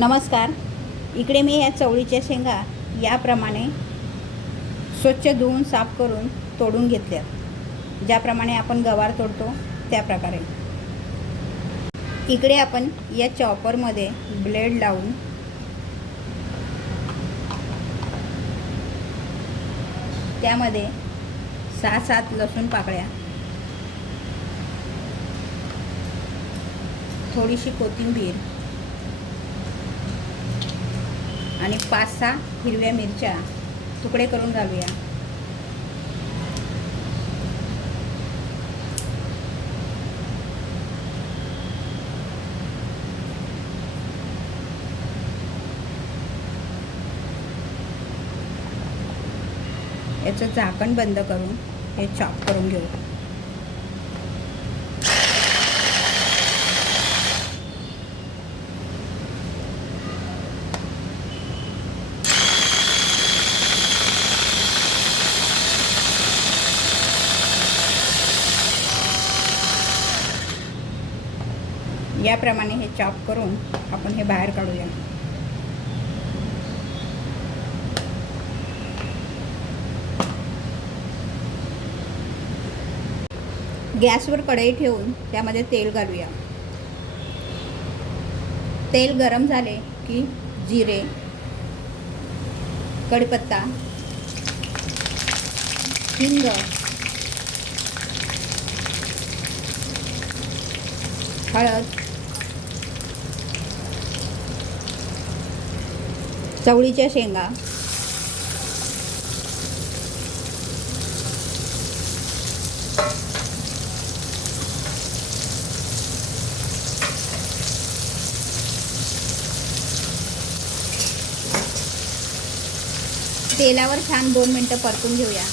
नमस्कार. इकडे मी या चवळीच्या शेंगा याप्रमाणे स्वच्छ धुवून साफ करून तोडून घेतल्या, ज्याप्रमाणे आपण गवार तोडतो त्या प्रकारे. इकडे आपण या चॉपरमध्ये ब्लेड लावून त्यामध्ये 6-7 लसूण पाकळ्या, थोडीशी कोथिंबीर आणि 5-6 हिरव्या मिरच्या तुकडे करून घालूया. याचं झाकण बंद करून हे चॉप करून घेऊ. याप्रमाणे हे चॉप करून आपण हे बाहेर काढूया. गॅसवर कढई ठेवून त्यामध्ये तेल घालूया. तेल गरम झाले की जिरे, कढीपत्ता, हिंग, हळद, चवळीच्या शेंगा, तेलावर छान 2 मिनिटं परतून घेऊया.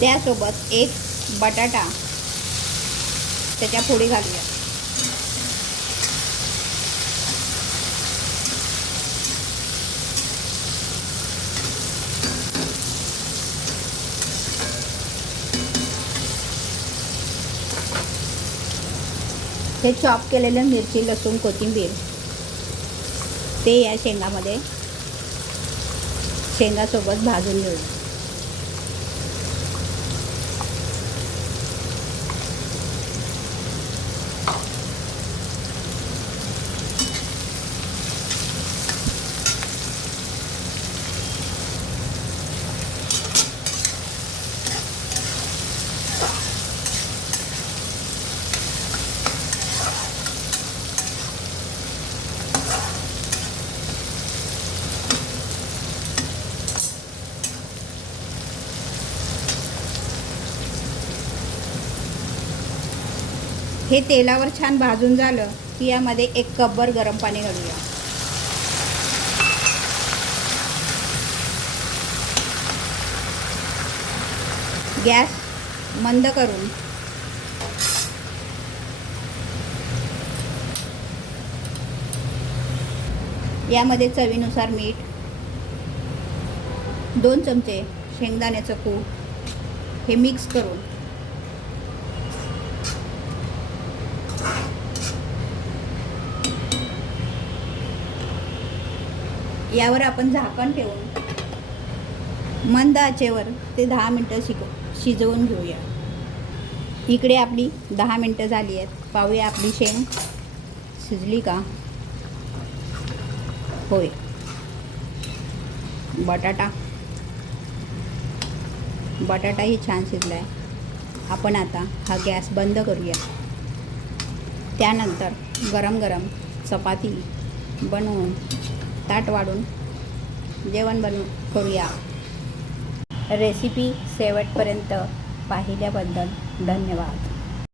त्यासोबत एक बटाटा त्याच्या फोडी घालूया. हे चॉप केलेलं मिरची, लसूण, कोथिंबीर ते या शेंगासोबत भाजून घेऊ. हे तेलावर छान भाजून झालं की यामध्ये 1 कपभर गरम पाणी घालूया. गॅस मंद करून यामध्ये चवीनुसार मीठ, 2 चमचे शेंगदाण्याचं कूट हे मिक्स करून यावर आपण झाकण ठेवून मंद आचेवर ते 10 मिनटं शिजवून घेऊया. इकडे आपली 10 मिनटं झाली आहेत. पाहूया आपली शेंग शिजली का. होय. बटाटाही छान शिजला आहे. आपण आता हा गॅस बंद करूया. त्यानंतर गरम गरम चपाती बनवून ताट वाढून जेवण करूया. रेसिपी शेवटपर्यंत पाहिल्याबद्दल धन्यवाद.